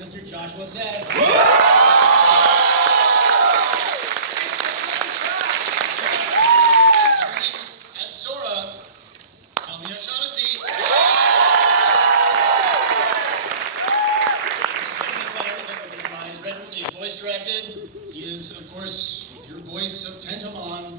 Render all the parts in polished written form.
Mr. Joshua Seth. As Sora, Colleen O'Shaughnessy. This gentleman has done everything with Digimon. He's written, he's voice directed. He is, of course, your voice of Tentomon.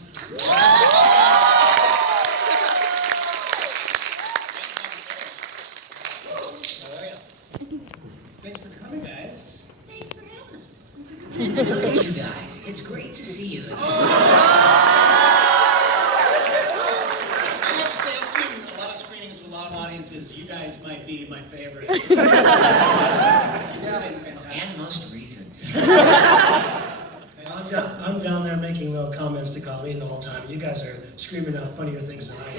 Thanks for coming, guys. Thanks for having us. Look at you guys. It's great to see you again. I have to say, I've seen a lot of screenings with a lot of audiences. You guys might be my favorites. This has been fantastic. And most recent. I'm down there making little comments to Colleen the whole time. You guys are screaming out funnier things than I am.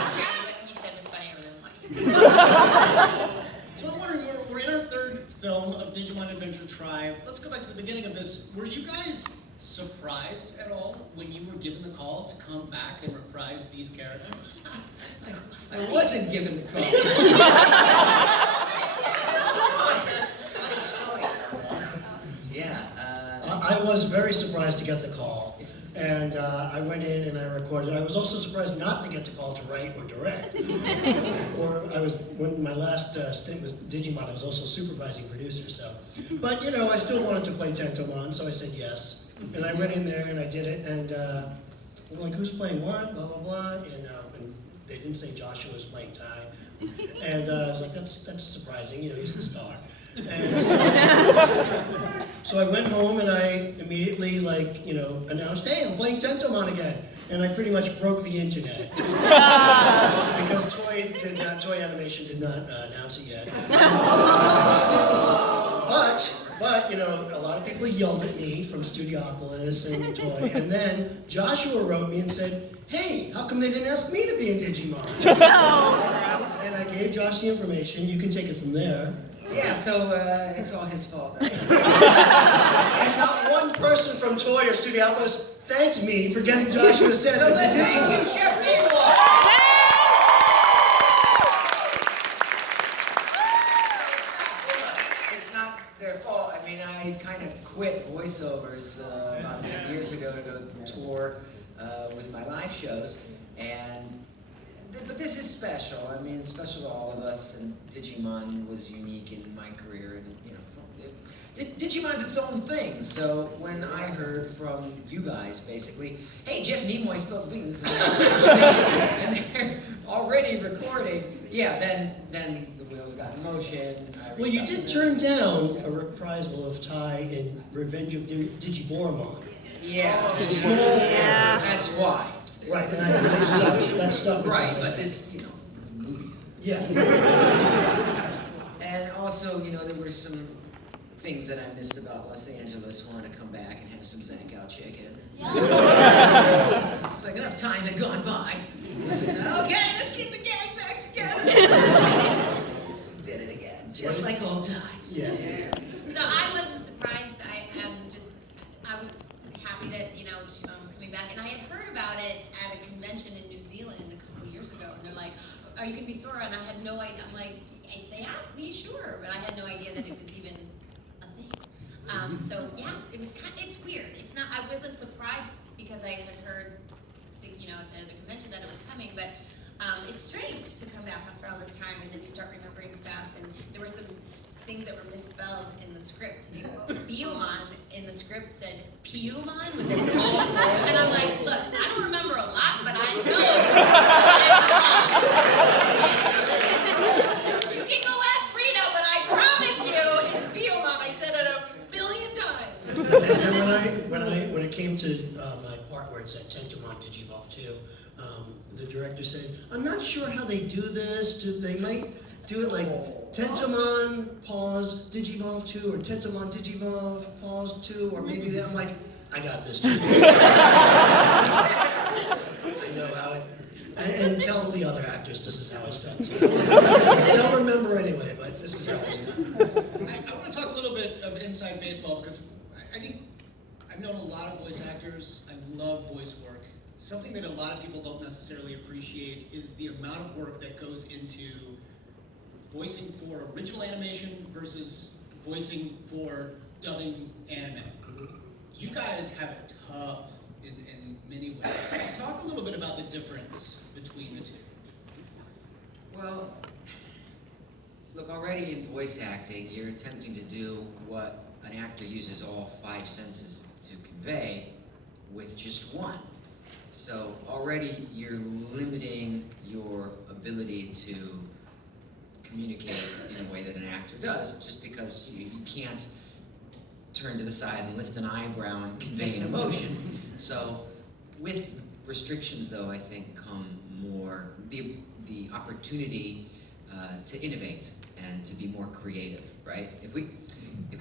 It's true. What you said was funnier than what you said. So I'm wondering, we're in our third film of Digimon Adventure Tribe. Let's go back to the beginning of this. Were you guys surprised at all when you were given the call to come back and reprise these characters? I wasn't given the call. Funny story about that. Yeah. I was very surprised to get the call. And I went in and I recorded. I was also surprised not to get the call to write or direct. When my last stint was Digimon, I was also supervising producer, so. But, you know, I still wanted to play Tentomon, so I said yes. And I went in there and I did it, and I'm like, who's playing what, blah, blah, blah. And they didn't say Joshua was playing Ty. And I was like, that's surprising, you know, he's the star. And so I went home and I immediately, announced, hey, I'm playing Tentomon again. And I pretty much broke the internet. Because Toy Animation did not announce it yet. But, you know, a lot of people yelled at me from Studiopolis and Toy. And then Joshua wrote me and said, hey, how come they didn't ask me to be in Digimon? And I gave Josh the information. You can take it from there. Yeah, so it's all his fault. Right? And not one person from Toy or Studiopolis thanked me for getting Joshua Seth. So let's thank you, Jeff Needwall. It's not their fault. I mean, I kind of quit voiceovers about 10 years ago to go tour with my live shows, but this is special. I mean, it's special to all of us, and Digimon was unique in my career, and you know, Digimon's its own thing. So when I heard from you guys, basically, hey, Jeff Nimoy spilled the beans, and they're already recording, yeah, then the wheels got in motion. Well, you did turn down a reprisal of Ty in Revenge of Digiboromon. Yeah. It's a small. That's why. Right, and that stuck. Right, but this, you know, movie. Yeah. And also, you know, there were some things that I missed about Los Angeles. Wanted to come back and have some Zankow chicken. It's like enough time had gone by. Okay, let's get the gang back together. Did it again, just like old times. Yeah. So I wasn't surprised. I was happy that, you know, Digimon was coming back. And I had heard about it at a convention in New Zealand a couple of years ago. And they're like, are you going to be Sora? And I had no idea. I'm like, if they asked me, sure. But I had no idea that it was even a thing. So yeah, it's weird. It's not. I wasn't surprised because I had heard, you know, at the convention that it was coming. But it's strange to come back after all this time and then you start remembering stuff. And there were some things that were misspelled in the script. Biomon in the script said Piumon with a P. And I'm like, look, I don't remember a lot, but I know. You can go ask Rita, but I promise you it's Biomon. I said it 1 billion times. And when it came to my part where it said Tentomon Digivolve 2, the director said, I'm not sure how they do this. They might do it like Tentomon, pause, Digivolve 2, or Tentomon, Digivolve, pause 2, or maybe that. I'm like, I got this too. I know how it, and tell the other actors this is how it's done too. They'll remember anyway, but this is how it's done. I want to talk a little bit of inside baseball because I think I've known a lot of voice actors. I love voice work. Something that a lot of people don't necessarily appreciate is the amount of work that goes into voicing for original animation versus voicing for dubbing anime. You guys have it tough in many ways. Talk a little bit about the difference between the two. Well, look, already in voice acting, you're attempting to do what an actor uses all 5 senses to convey with just one. So already you're limiting your ability to communicate in a way that an actor does, just because you can't turn to the side and lift an eyebrow and convey an emotion. So with restrictions, though, I think come more the opportunity to innovate and to be more creative, right? If we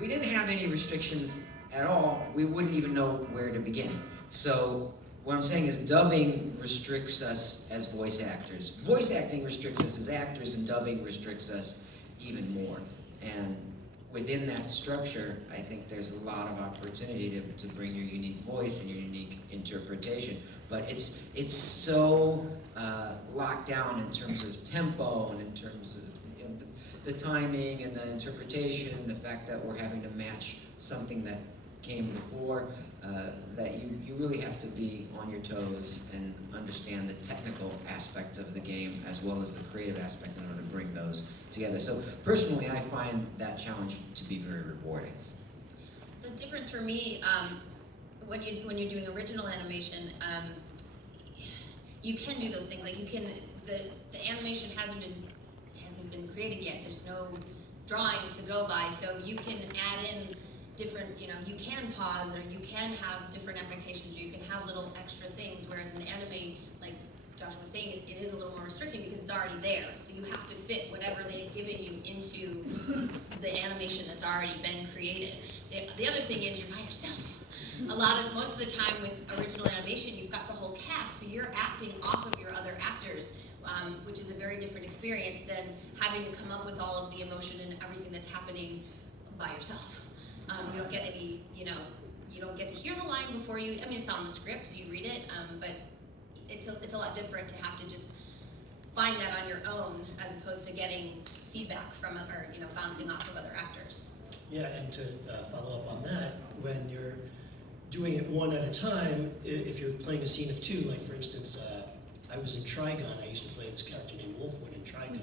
didn't have any restrictions at all, we wouldn't even know where to begin. So what I'm saying is dubbing restricts us as voice actors. Voice acting restricts us as actors, and dubbing restricts us even more. And within that structure, I think there's a lot of opportunity to bring your unique voice and your unique interpretation. But it's so locked down in terms of tempo and in terms of the timing and the interpretation, the fact that we're having to match something that came before, that you really have to be on your toes and understand the technical aspect of the game as well as the creative aspect in order to bring those together. So personally, I find that challenge to be very rewarding. The difference for me, when you're doing original animation, you can do those things. Like you can, the animation hasn't been created yet. There's no drawing to go by, so you can add in different, you can pause, or you can have different affectations, or you can have little extra things, whereas in anime, like Josh was saying, it is a little more restricting because it's already there. So you have to fit whatever they've given you into the animation that's already been created. The other thing is you're by yourself. Most of the time with original animation, you've got the whole cast, so you're acting off of your other actors, which is a very different experience than having to come up with all of the emotion and everything that's happening by yourself. You don't get any, you don't get to hear the line before you, it's on the script, so you read it, but it's a lot different to have to just find that on your own as opposed to getting feedback from, or bouncing off of other actors. Yeah, and to follow up on that, when you're doing it one at a time, if you're playing a scene of 2, like for instance, I was in Trigun. I used to play this character named Wolfwood in Trigun.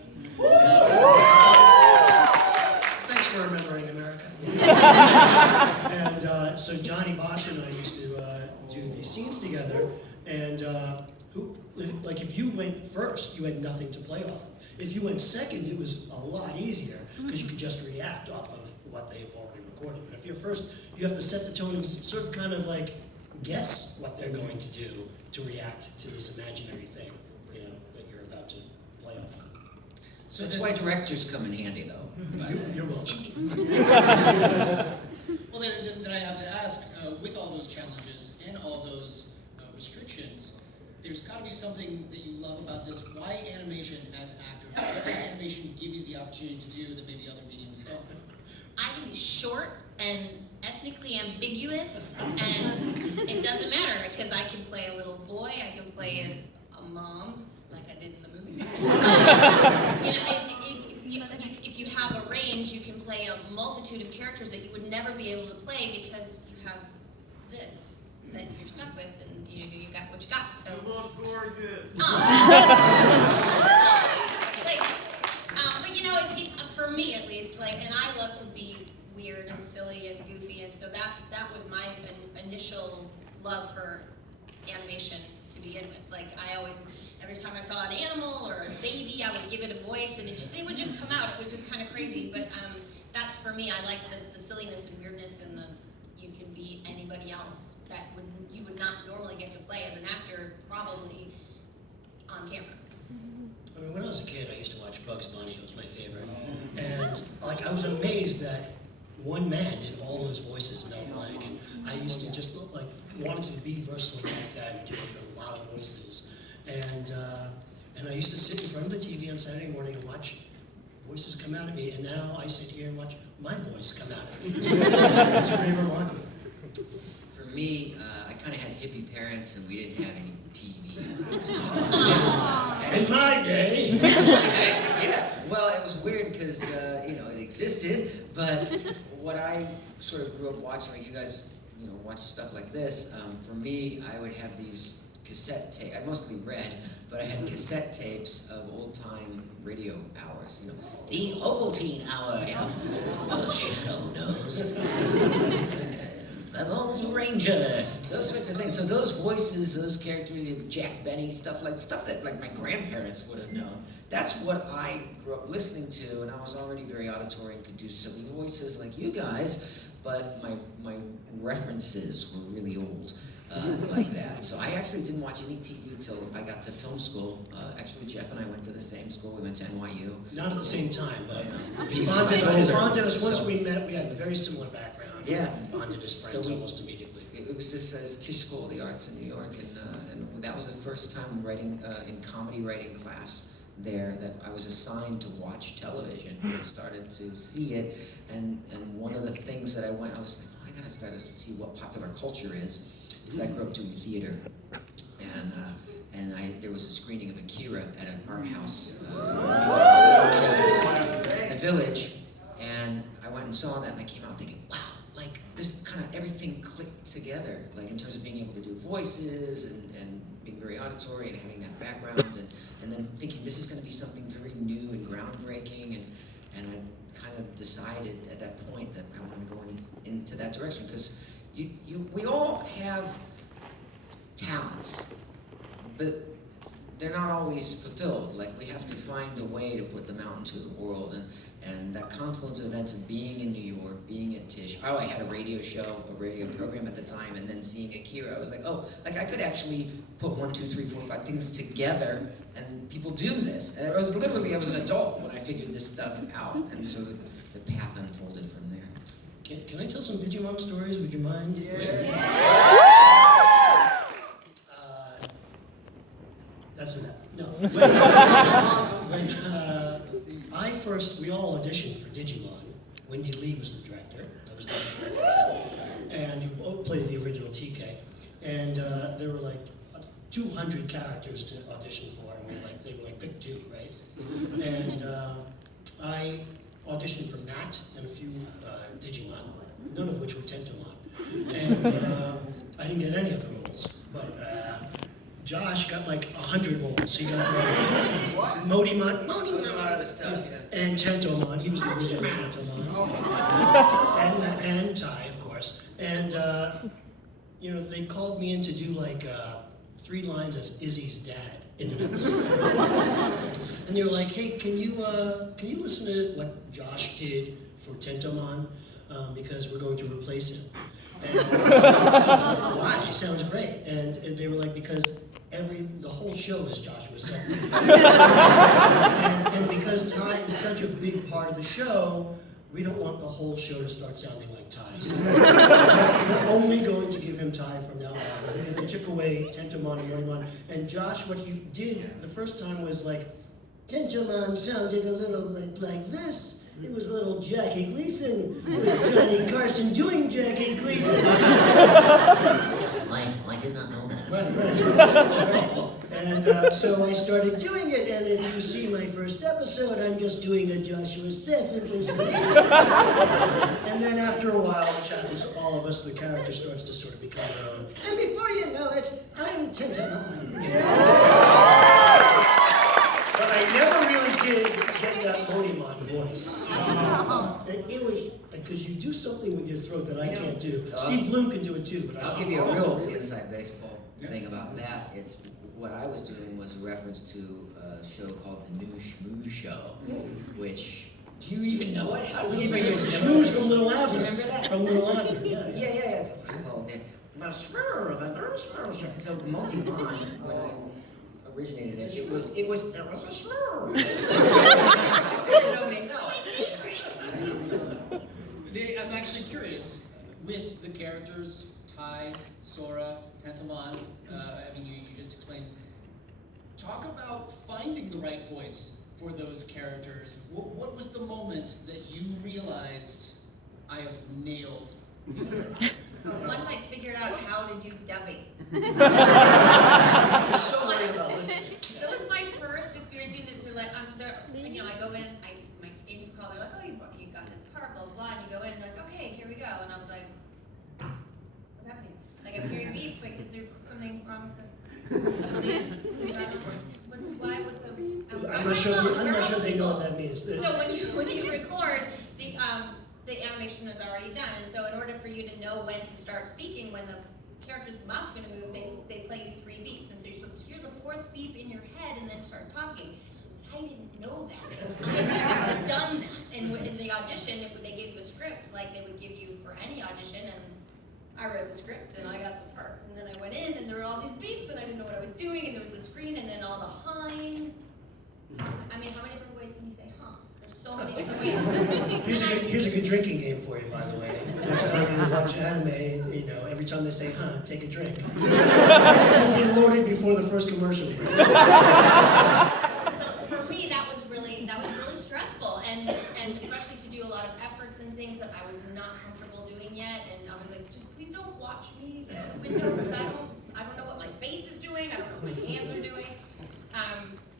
Thanks for remembering America. And so Johnny Bosch and I used to do these scenes together, and if you went first, you had nothing to play off of. If you went second, it was a lot easier, because you could just react off of what they've already recorded. But if you're first, you have to set the tone and sort of kind of like guess what they're going to do to react to this imaginary thing, that you're about to play off of. So that's why directors come in handy, though. You're welcome. Well, then I have to ask, with all those challenges and all those restrictions, there's got to be something that you love about this. Why animation as actors? What does animation give you the opportunity to do that maybe other mediums don't? I can be short and ethnically ambiguous, and it doesn't matter because I can play a little boy, I can play a mom, like I did in the movie. If you have a range, you can play a multitude of characters that you would never be able to play because you have this that you're stuck with, and you got what you got. So. You look gorgeous. But for me at least, and I love to be weird and silly and goofy, and so that was my initial love for animation to begin with. I always, every time I saw an animal or a baby, I would give it a voice, and it would just come out. It was just kind of crazy, but that's for me. I like the silliness and weirdness, and you can be anybody else that you would not normally get to play as an actor, probably on camera. When I was a kid, I used to watch Bugs Bunny. It was my favorite. And I was amazed that one man did all those voices in blank. And I used to just wanted to be versatile like that and do a lot of voices. And I used to sit in front of the TV on Saturday morning and watch voices come out of me. And now I sit here and watch my voice come out of me. It's pretty remarkable. For me, I kind of had hippie parents, and we didn't have any TV. In my day. Yeah. Well, it was weird because, it existed, but what I sort of grew up watching, like you guys, watch stuff like this, for me, I would have these cassette tapes. I mostly read, but I had cassette tapes of old-time radio hours, the Ovaltine hour, the Shadow Knows, the Lone Ranger, those sorts of things. So those voices, those characters, Jack Benny, stuff that like my grandparents would have known. That's what I grew up listening to, and I was already very auditory and could do silly voices like you guys, but my references were really old. Like that. So I actually didn't watch any TV until I got to film school. Actually, Jeff and I went to the same school. We went to NYU. Not at the same time, but He he was bonded older, us. Once so- we met, we had a very similar background. Yeah. Bonded as friends So we- almost immediately. It was this Tisch School of the Arts in New York, and that was the first time writing in comedy writing class there that I was assigned to watch television. I started to see it, and one of the things that I was like, oh, I gotta start to see what popular culture is. Because I grew up doing theater, and there was a screening of Akira at an art house in the Village, and I went and saw that, and I came out thinking, wow, like this kind of everything clicked together, like in terms of being able to do voices and being very auditory and having that background, and then thinking this is going to be something very new and groundbreaking, and I kind of decided at that point that I wanted to go into that direction because. We all have talents, but they're not always fulfilled. Like we have to find a way to put them out into the world, and that confluence of events of being in New York, being at Tisch. Oh, I had a radio program at the time, and then seeing Akira, I was like, oh, like I could actually put 1, 2, 3, 4, 5 things together, and people do this. And I was an adult when I figured this stuff out, and so the path unfolded from there. Can I tell some Digimon stories? Would you mind? Yeah. That's enough. No. We all auditioned for Digimon. Wendy Lee was the director. I was the director. And you played the original TK. And there were like 200 characters to audition for, and they were like, pick 2, right? And I auditioned for Matt and a few Digimon, none of which were Tentomon. And I didn't get any of the roles, but Josh got like 100 roles. He got like Modimon, There was a lot of other stuff, yeah. and Tentomon. He was the original Tentomon. And Tai, of course. And they called me in to do like 3 lines as Izzy's dad in an episode. And they were like, hey, can you listen to what Josh did for Tentomon? Because we're going to replace him. And I was like, why? It sounds great. And they were like, because the whole show is Joshua said. and because Ty is such a big part of the show, we don't want the whole show to start sounding like Ty. So we're only going to give him Ty from now on. And they took away Tentomon and Modimon. And Josh, what he did the first time was like, Tentomon sounded a little like this. It was little Jackie Gleason. It was Johnny Carson doing Jackie Gleason. I did not know that. Right. And so I started doing it, and if you see my first episode, I'm just doing a Joshua Seth impersonation. And then after a while, which happens to all of us, the character starts to sort of become our own. And before you know it, I'm Tentomon. But I never really did get that Modimon voice. It was because you do something with your throat that I can't do. Steve Bloom can do it too, but I I'll can't. give you a real inside baseball thing about that. It's what I was doing was a reference to a show called The New Schmoo Show, which do you even know it? How do you even Schmooze from Little Abner. Remember that? From Little Abner, yeah. Yeah. It's a called it. The Schmoo Show. So Monty Vaughn, when I originated it, it was a schmoo. Nobody know. I'm actually curious, with the characters, Tai, Sora, Tentomon, you just explained, talk about finding the right voice for those characters. What was the moment that you realized, I have nailed these characters? Once I figured out how to do dubbing. So worried about lip sync. That was my first experience doing this. They're like, you know, I go in, my agents call, they're like, oh, you got this part, blah, blah, blah, and you go in, and they're like, okay, here we go. And I was like, what's happening? Like, I'm hearing beeps, like, is there something wrong with the thing? Because I don't know, I'm not sure they know what that means. So when you record, the animation is already done, and so in order for you to know when to start speaking, when the character's mouth's going to move, they play you 3 beeps, and so you're supposed to hear the 4th beep in your head and then start talking. But I didn't know that because I've never done that. And in the audition, they gave you a script like they would give you for any audition, and I read the script and I got the part, and then I went in and there were all these beeps and I didn't know what I was doing, and there was the screen and then all the hawing. I mean, how many different ways can you say huh? There's so many different ways. Here's a good drinking game for you, by the way. Next time you watch anime, you know, every time they say huh, take a drink. You'll be loaded before the first commercial. So for me, that was really stressful, and especially to do a lot of efforts and things that I was not comfortable doing yet, and I was like, just please don't watch me through the window because I don't know what my face is doing, I don't know what my hands are doing.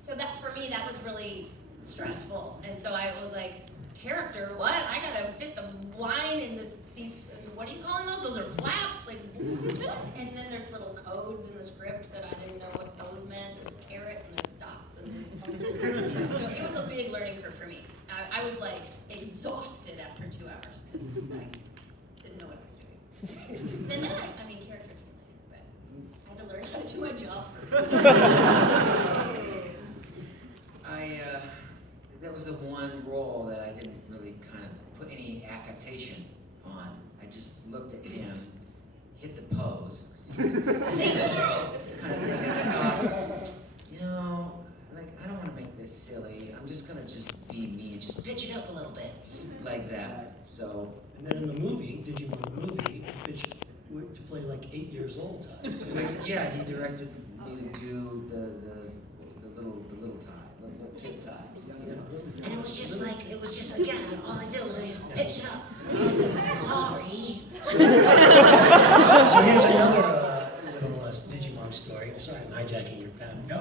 So that for me, that was really stressful, and so I was like, character, what? I gotta fit the line in these. What are you calling those? Those are flaps, like. What? And then there's little codes in the script that I didn't know what those meant. There's a carrot and there's dots and there's. You know, so it was a big learning curve for me. I was like exhausted after 2 hours because I didn't know what I was doing. And then I mean, character came later, but I had to learn how to do my job first. That was the one role that I didn't really kind of put any affectation on. I just looked at him, hit the pose, save the world, kind of thing, and I thought, you know, like, I don't want to make this silly. I'm just gonna just be me and just pitch it up a little bit, like that. So. And then in the movie, Digimon the movie, pitched to play like 8 years old Ty. Yeah, he directed me to do the little Ty, the kid Ty. And it was just again, all I did was I just pitched it up. Glory. So here's another little Digimon story. I'm sorry, I'm hijacking your pen. No,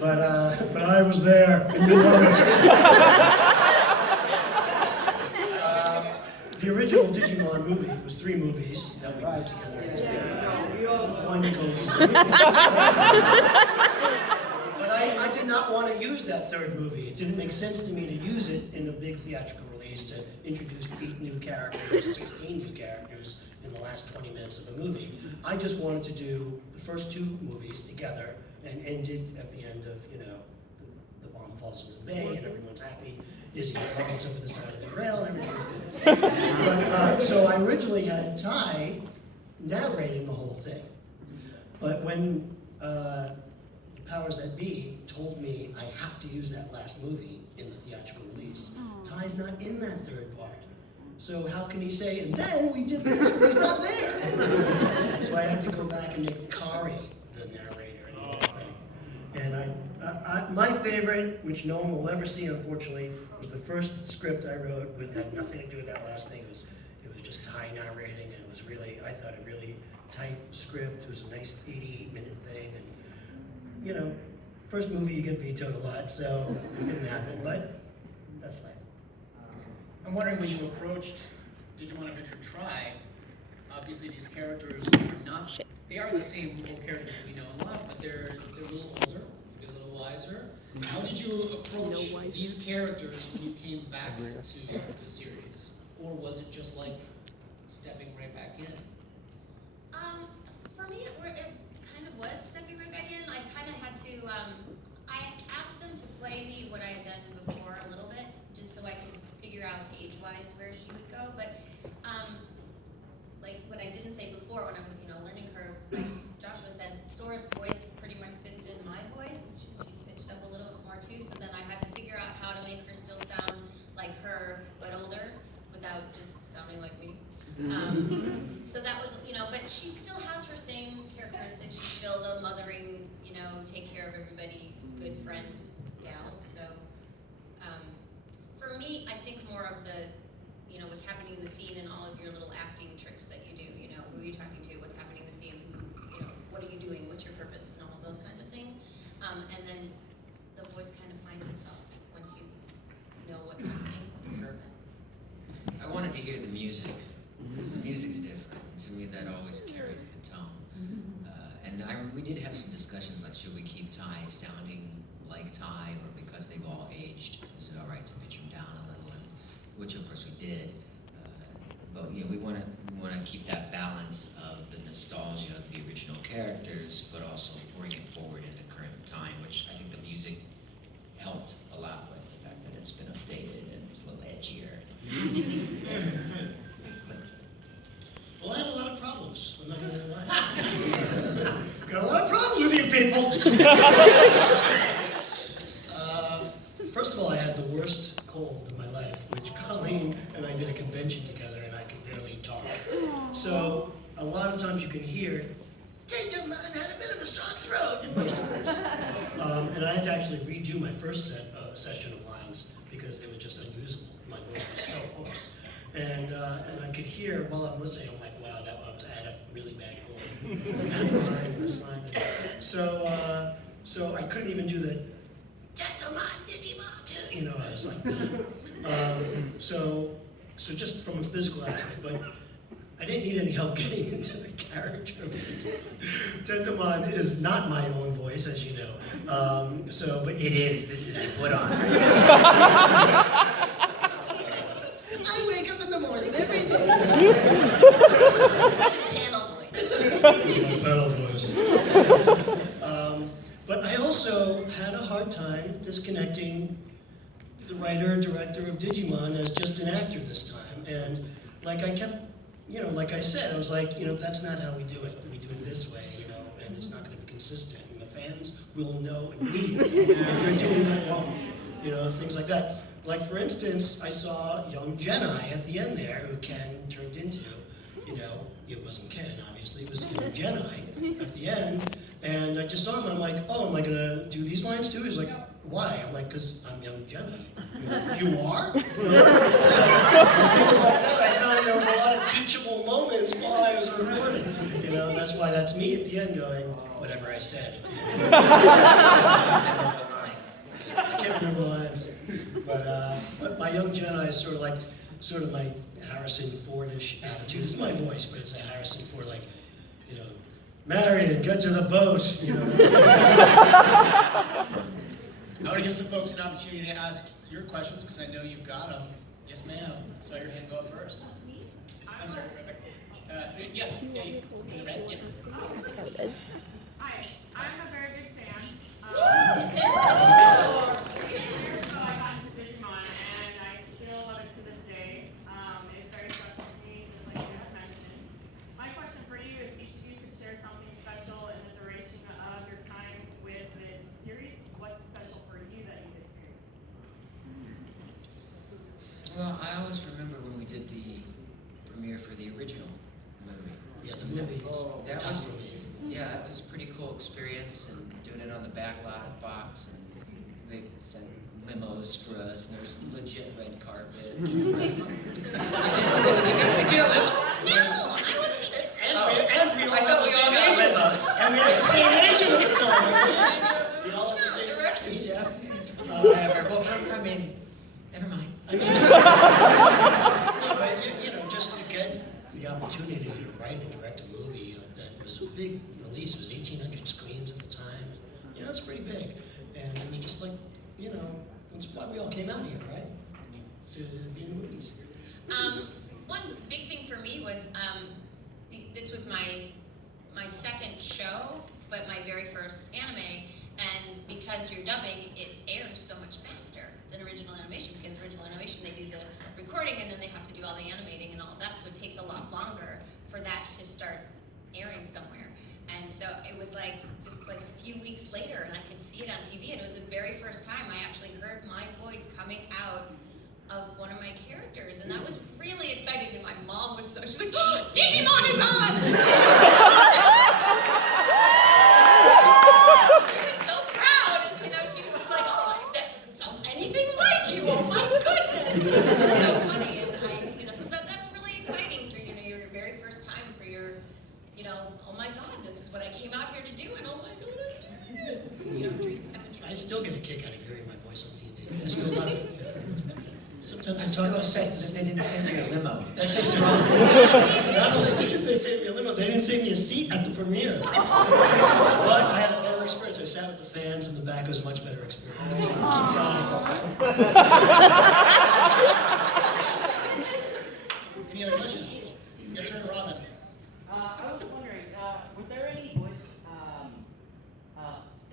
But I was there in the moment. The original Digimon movie was 3 movies that we put together into one cohesive. But I did not want to use that 3rd movie. It didn't make sense to me to use it in a big theatrical release to introduce 8 new characters, 16 new characters in the last 20 minutes of the movie. I just wanted to do the first 2 movies together and end it at the end of, you know, the bomb falls into the bay and everyone's happy. Izzy gets over the side of the rail and everything's good. But, so I originally had Ty narrating the whole thing. But when powers that be told me I have to use that last movie in the theatrical release, Ty's not in that 3rd part. So how can he say, and then we did this, but he's not there? So I had to go back and make Kari the narrator in the whole thing. And my favorite, which no one will ever see unfortunately, was the first script I wrote, which had nothing to do with that last thing. It was just Ty narrating, and it was really, I thought, a really tight script. It was a nice 88-minute thing, and you know, first movie you get vetoed a lot, so it didn't happen, but that's life. I'm wondering when you approached Digimon Adventure Tri, obviously these characters are not, they are the same old characters that we know and love, but they're a little older, maybe a little wiser. How did you approach these characters when you came back to the series? Or was it just like stepping right back in? For me, it kind of was stepping right back in. I kind of had to, I asked them to play me what I had done before a little bit, just so I could figure out age-wise where she would go. But, like what I didn't say before when I was, you know, learning curve, like Joshua said, Sora's voice pretty much sits in my voice. She's pitched up a little bit more too, so then I had to figure out how to make her still sound like her, but older, without just sounding like me. So that was, you know, but she still has her same characteristics. She's still the mothering, you know, take care of everybody, good friend gal. So for me, I think more of the, you know, what's happening in the scene and all of your little acting tricks that you do. You know, who are you talking to? What's happening in the scene? Who, you know, what are you doing? What's your purpose? And all of those kinds of things. to hear the music, because the music's different. And to me, that always carries the tone. We did have some discussions like, should we keep Ty sounding like Ty, or because they've all aged, is it all right to pitch him down a little? And, which of course we did. But we want to keep that balance of the nostalgia of the original characters, but also bring it forward into current time, which I think the music helped a lot with the fact that it's been updated and it's a little edgier. Well, I had a lot of problems. I'm not going to lie. Got a lot of problems with you people. First of all, I had the worst cold of my life, which Colleen and I did a convention together, and I could barely talk. So a lot of times you can hear, Digimon had a bit of a sore throat in most of this. And I had to actually redo my first session of lines because they were just unusable. My voice was so hoarse. And I could hear while I'm listening, I'm like, wow, I had a really bad cold. That line and this line. So I couldn't even do the Digimon, I was like, so just from a physical aspect, but I didn't need any help getting into the character of Tentomon. Tentomon is not my own voice, as you know. But It is. This is put on. I wake up in the morning every day. This is his panel voice. This is my panel voice. But I also had a hard time disconnecting the writer, director of Digimon as just an actor this time. And like I kept, like I said, I was like, that's not how we do it. We do it this way, and it's not going to be consistent. And the fans will know immediately if you're doing that wrong, things like that. Like, for instance, I saw young Jedi at the end there, who Ken turned into, it wasn't Ken, obviously, it was young Jedi at the end. And I just saw him, I'm like, oh, am I gonna do these lines too? He's like, why? I'm like, because I'm young Jedi. Like, you are? So, things like that, I found there was a lot of teachable moments while I was recording. That's why that's me at the end going, whatever I said at the end. I can't remember the lines. But my young Jedi is sort of my Harrison Ford-ish attitude. It's my voice, but it's a Harrison Ford, marry and get to the boat, I want to give some folks an opportunity to ask your questions because I know you've got them. Yes, ma'am. Saw your hand go up first. I'm sorry, Rebecca. Yes, yeah, you in the red. Yeah. Hi, I'm a very big fan. Years ago I got into Digimon and I still love it to this day. It's very special to me, just like you had mentioned. My question for you, if each of you could share something special in the duration of your time with this series, what's special for you that you've experienced? Well, I always remember when we did the premiere for the original movie. Yeah, the movie. That was, it was a pretty cool experience, and doing it on the back lot at Fox, and they sent limos for us, and there's legit red carpet. You guys didn't get a limo? I thought we all got limos. And we had the same agent at the time. We all had the same Director, Jeff. Never mind. Just to get the opportunity to write and direct a movie that was a big release. It was 1,800 screens at the time. It's pretty big. And it was just like, that's why we all came out here, right? To be in the movies. One big thing for me was this was my second show, but my very first anime. And because you're dubbing, it airs so much faster than original animation, because original animation, they do the recording and then they have to do all the animating and all of that, so it takes a lot longer for that to start airing somewhere. And so it was just a few weeks later, and I could see it on TV, and it was the very first time I actually heard my voice coming out of one of my characters, and that was really exciting, and my mom was she's like, oh, Digimon is on! She was so proud, and she was just like, oh, that doesn't sound anything like you, oh my goodness! It was just so funny, and so that's really exciting for, your very first time for your, oh my god, this is what I came out here to do, and oh my god, I'm doing it! Dreams come true. I still get a kick out of hearing my voice on TV. I still love it. Sometimes I talk upset that they didn't send you a limo. That's just wrong. Not only did they save me a limo, they didn't save me a seat at the premiere. But I had a better experience. I sat with the fans in the back. It was a much better experience. Keep telling yourself that. Any other questions? Yes, sir, Robin. I was wondering, were there any voice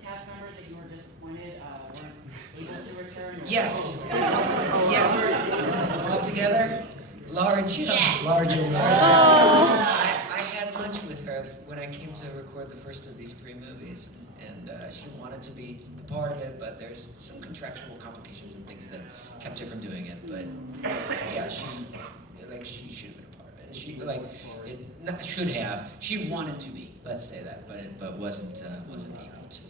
cast members that you were disappointed weren't able to return? Yes. Yes. All together, Laura Jill. Yes. Large and I had lunch with her when I came to record the first of these 3 movies, and she wanted to be a part of it, but there's some contractual complications and things that kept her from doing it. But yeah, she should have been a part of it. And she should have. She wanted to be. Let's say that, but wasn't able to.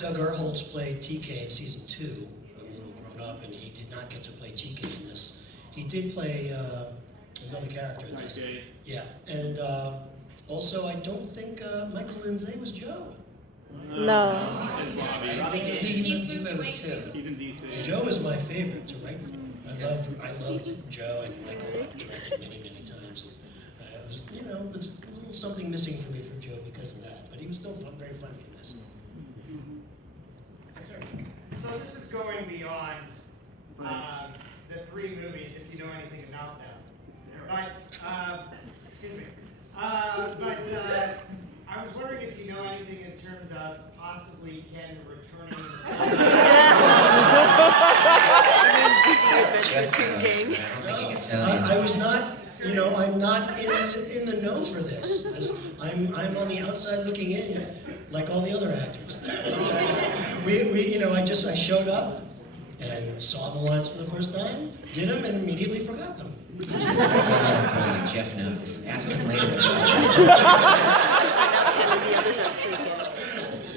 Doug Erholtz played TK in season 2, a little grown up, and he did not get to play GK in this. He did play another character in this. Yeah, and also I don't think Michael Lindsay was Joe. No. He's moved away too. He's in DC. Joe is my favorite to write for. I loved Joe and Michael. I've directed many times. And it was, it's a little something missing for me from Joe because of that. But he was still very funny in this. Yes, sir. So this is going beyond the 3 movies, if you know anything about them. But, excuse me. But I was wondering if you know anything in terms of possibly Ken returning. Jeff knows, but I don't think he can tell you. I was not, I'm not in the know for this. I'm on the outside looking in, like all the other actors. I showed up and saw the lines for the first time, did them, and immediately forgot them. Don't let him fool you. Jeff knows. Ask him later.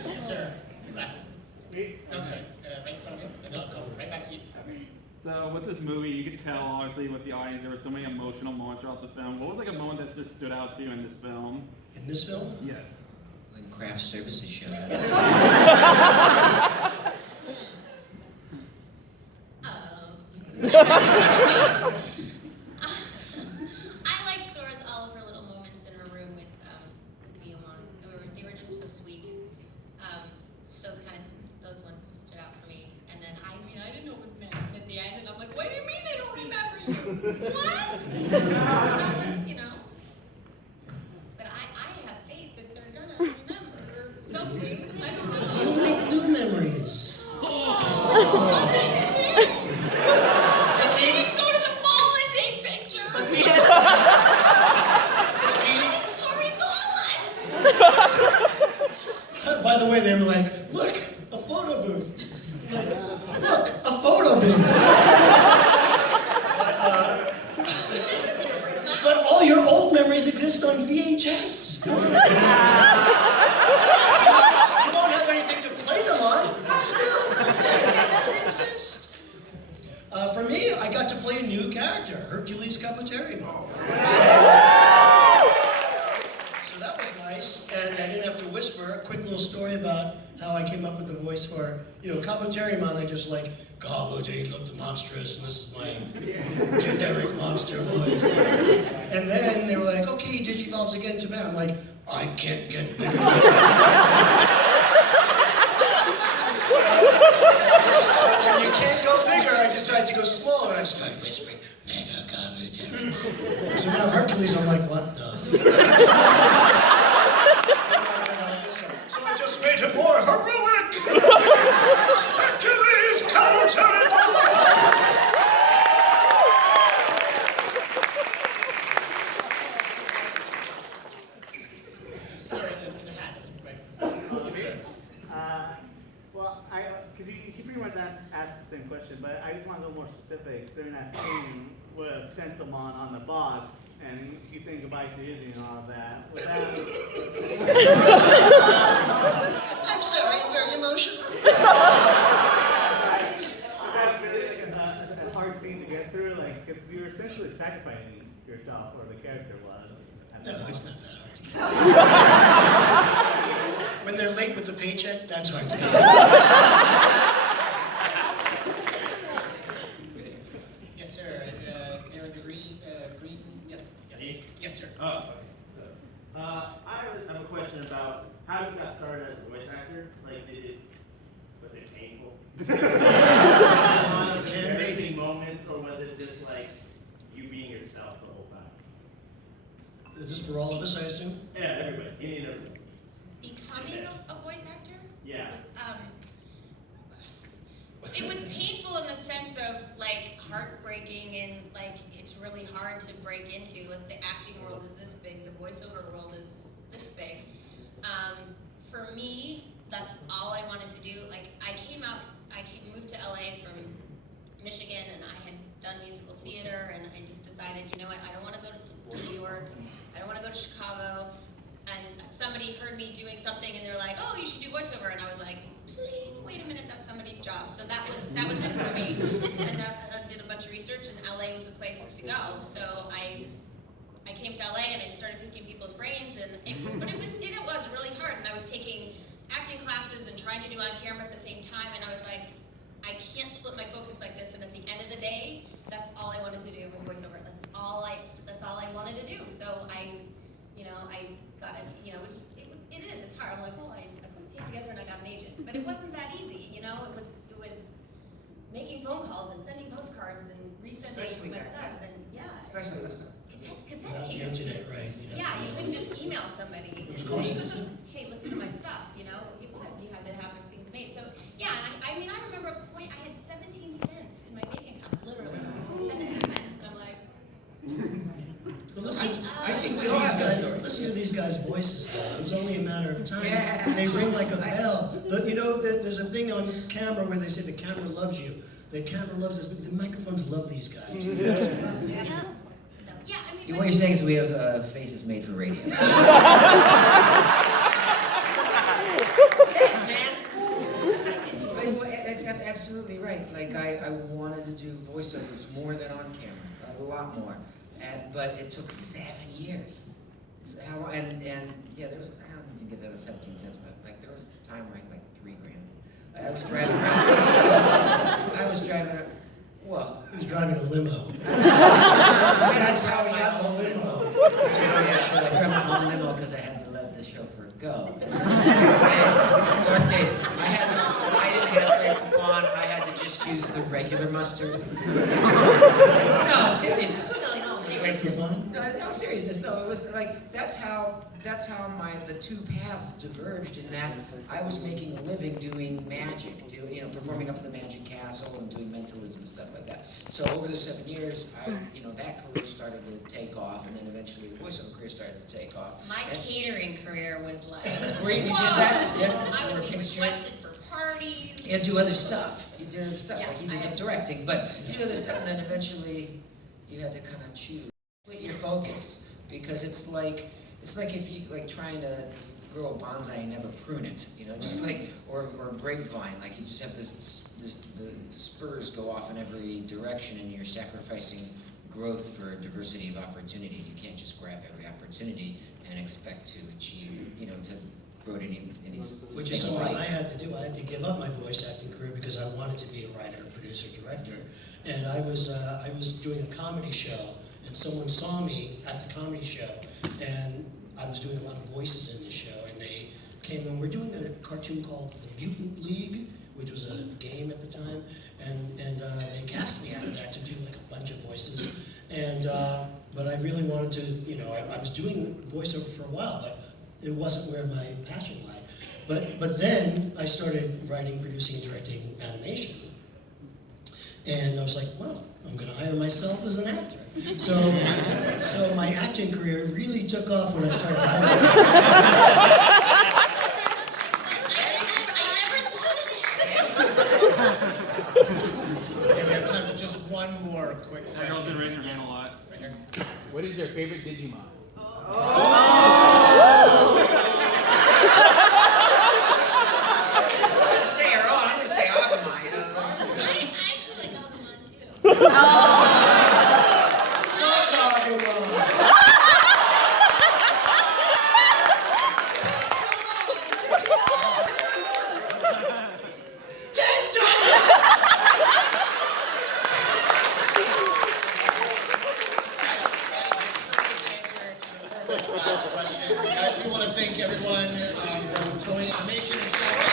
Yes, sir. Your glasses. No, I'm sorry. Right in front of you, and then I'll come right back to you. So with this movie, you could tell, obviously, with the audience, there were so many emotional moments throughout the film. What was a moment that just stood out to you in this film? In this film? Yes. When craft services showed up. I liked Sora's all of her little moments in her room with Digimon. They were just so sweet. Those ones stood out for me. And then I didn't know it was gonna happen at the end, and I'm like, what do you mean they don't remember you? What? So that was, But I have faith that they're gonna remember something. I don't know. You'll make new memories. They didn't go to the mall and take pictures. But They didn't go recall us. by the way, they were like, look, a photo booth. Look, a photo booth. But all your old memories exist on VHS. You won't have anything to play them on, but still, they exist. For me, I got to play a new character, Hercules Capoteri. So that was nice, and I didn't have to whisper. A quick little story about how I came up with the voice for, Capoteri-mon. I just like, Capoteri looked monstrous, and this is my generic monster voice. And then they were like, okay, Digivolves again to man. I'm like, I can't get bigger than this. So when you can't go bigger, I decided to go smaller, and I started whispering, Mega Capoteri. So now Hercules, I'm like, what the So I just made him more heroic! Hercules Capoteri! Sorry, in the hat. Right. Yes, sir. Well, because you pretty much asked the same question, but I just want to go more specific. During that scene with Gentleman on the box, and he's saying goodbye to Izzy and all of that. Was that? I'm sorry, I'm very emotional. Was that really a hard scene to get through? Because you were essentially sacrificing yourself, or the character was. No, it's not that hard. When they're late with the paycheck, that's hard to do. Green, yes, Me? yes, sir. Oh, okay. So, I have a question about how you got started as a voice actor. Like, was it painful? Embarrassing moments, or was it just like you being yourself the whole time? Is this for all of us, I assume? Yeah, everybody. Any and everybody. Becoming a voice actor? Yeah. It was painful in the sense of like heartbreaking and like it's really hard to break into. Like the acting world is this big, the voiceover world is this big. For me, that's all I wanted to do. Like moved to LA from Michigan, and I had done musical theater, and I just decided, you know what, I don't want to go to New York, I don't want to go to Chicago. And somebody heard me doing something, and they're like, "Oh, you should do voiceover," and I was like, "Wait a minute, that's somebody's job." So that was it for me. And I did a bunch of research, and LA was a place to go. So I came to LA, and I started picking people's brains, but it was really hard. And I was taking acting classes and trying to do on camera at the same time, and I was like, I can't split my focus like this. And at the end of the day, that's all I wanted to do was voiceover. That's all I wanted to do. So I got it. It's hard. I'm like, well, I put a tape together and I got an agent, but it wasn't that easy. It was making phone calls and sending postcards and resending Especially my back stuff, then. and Especially with cassette Without the tapes. internet, right? Yeah, you couldn't just email somebody and It's say, constant, too. hey, listen to my stuff. You had to have things made. So yeah, and I remember at a point I had 17 cents in my bank account, literally 17 cents, and I'm like. Well, listen I think to we all these have those guys. stories. Listen to these guys' voices. Though. It was only a matter of time. Yeah. They ring like a bell. There's a thing on camera where they say the camera loves you. The camera loves us, but the microphones love these guys. They're just perfect. Yeah, I mean, What you're saying is we have faces made for radio. Thanks, man. But that's absolutely right. Like I wanted to do voiceovers more than on camera, a lot more, but it took 7 years. So how long? And yeah, there was I didn't get that with 17 cents, but like there was a time where I had like $3,000. I was driving around. I was driving around. Well, He was driving a limo. that's That's how he got the limo. I drove my own limo because I had to let the chauffeur go. And those were dark days. I didn't have Grey Poupon. I had to just use the regular mustard. No, seriously. No, seriousness. No, seriousness. No, it was like that's how the two paths diverged in that I was making a living doing magic, performing up at the Magic Castle and doing mentalism and stuff like that. So over the 7 years, that career started to take off, and then eventually the voiceover career started to take off. My catering career was like, Where you did whoa! that? Yeah. I would be Picture. requested for parties. You do other stuff. You do other stuff, Yeah, like you I did had- the directing, but you do other stuff, and then eventually you had to kind of choose your focus, because it's like if you like trying to grow a bonsai and never prune it, just like or a grapevine, like you just have the spurs go off in every direction, and you're sacrificing growth for diversity of opportunity. You can't just grab every opportunity and expect to achieve, to grow to any Which is something I had to do. I had to give up my voice acting career because I wanted to be a writer, producer, director. And I was doing a comedy show, and someone saw me at the comedy show, and I was doing a lot of voices in the show, and they came and we're doing a cartoon called The Mutant League, which was a game at the time, and they cast me out of that to do like a bunch of voices, but I really wanted to, I was doing voiceover for a while, but it wasn't where my passion lied. But then I started writing, producing, and directing animation, and I was like, well, I'm going to hire myself as an actor. So my acting career really took off when I started hiring myself. Okay, we have time for just one more quick That girl's been question. raising her hand a lot. Right here. What is your favorite Digimon? I'm gonna say her own. I'm gonna say Agumon. I actually like Agumon too. Fuck Agumon! last question. Guys, we want to thank everyone from Toei Animation and Shaky.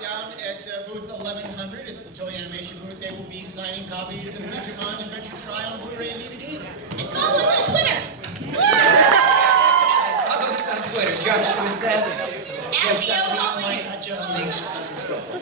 Down at booth 1100. It's the Toei Animation booth. They will be signing copies of Digimon Adventure Try on Blu-ray and DVD. And follow us on Twitter. Follow us on Twitter. Joshua said. At VO Holly. Jeff Link. Unspoken.